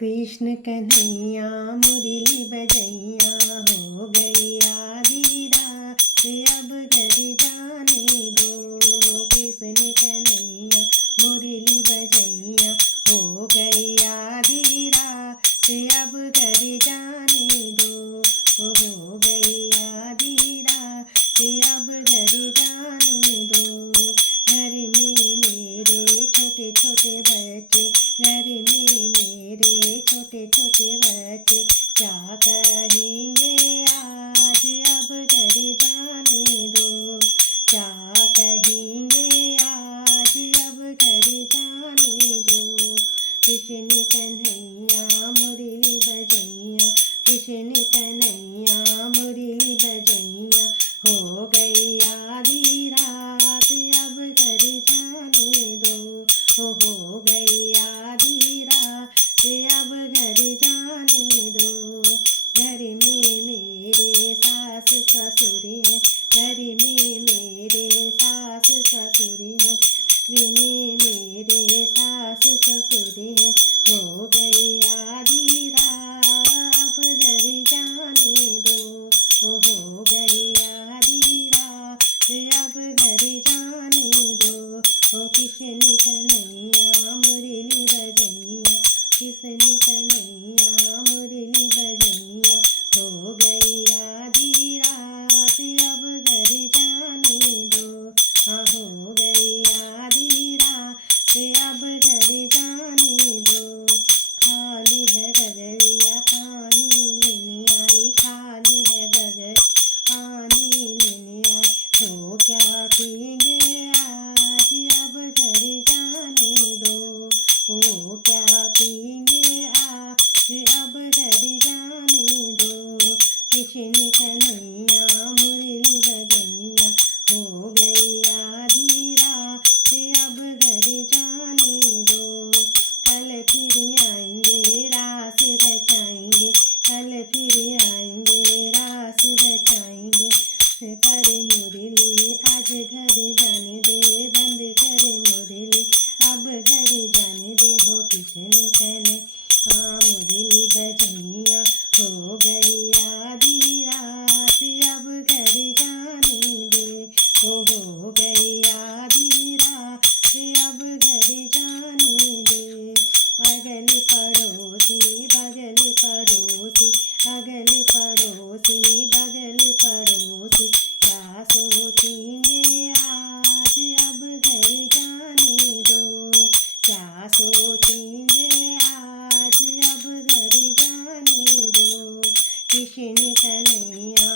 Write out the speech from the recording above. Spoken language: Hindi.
कृष्ण कन्हैया मुरली बजैया, हो गई आधी रात अब घर जाने दो। कृष्ण कन्हैया मुरली बजैया, हो गई आधी रात अब घर जाने दो। हो गई आधी रात अब घर जाने दो। घर में मेरे छोटे छोटे बच्चे, घर में मेरे छोटे छोटे बच्चे, क्या कहेंगे आज अब घर जाने दो। क्या कहेंगे आज अब घर जाने दो। कृष्ण कन्हैया मुरली बजैया, कृष्ण कन्हैया मुरली बजैया, हो गई आधी रात अब घर जाने दो। हो गई आधी रात अब घर जाने दो। घर में मेरे सास ससुर हैं, घर में मेरे सास ससुर हैं, घर में मेरे सास ससुर हैं, हो गई आधी रात अब घर जाने दो। हो गई आधी रात अब घर जाने दो। कृष्ण कन्हैया मुरली बजैया, कृष्ण कन्हैया मुरली बजैया, हो गई आधी रात अब घर जाने दो। हो गई आधी रात अब घर जाने दो। खाली है गगरिया पानी लेने आई, खाली है गगरिया पानी लेने आई, हो क्या पिएंगे आज अब घर जाने दो। हो क्या पिएंगे आज अब घर जाने दो। कृष्ण कन्हैया मुरली बजैया, हो गई आधी रात अब घर जाने दो। कल फिर आएंगे रास रचाएंगे, कल फिर आएंगे रास रचाएंगे। करे मुरली आज घर जाने दे, बंद करे मुरली अब घर जाने दे। हो कृष्ण कन्हैया मुरली बजैया, हो गई आधी रात अब घर जाने दे। हो गई आधी रात अब घर जाने दे। अगल पड़ोसी बगल पड़ोसी, अगल पड़ोसी बगल पड़ोसी, क्या सोचेंगे आज अब घर जाने दो। क्या सोचेंगे आज अब घर जाने दो। कृष्ण कन्हैया